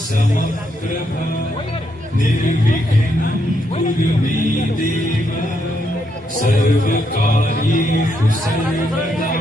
समप्रभ निर्विघ्नं कुरु मे देव सर्वकार्येषु सर्वदा।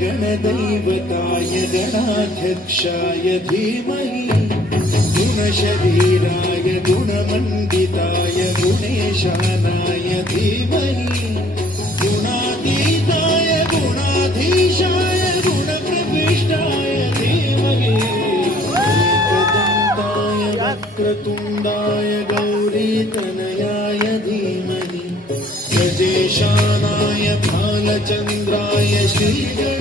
गणदैवताय गणाध्यक्षाय धीमहि गुणशरीराय गुणमण्डिताय गुणेशानाय धीमहि गुणातीताय गुणाधीशाय गुणप्रविष्टाय धीमहि एकदन्ताय वक्रतुण्डाय गौरीतनयाय धीमहि गजेशानाय भालचन्द्राय श्रीगणेशाय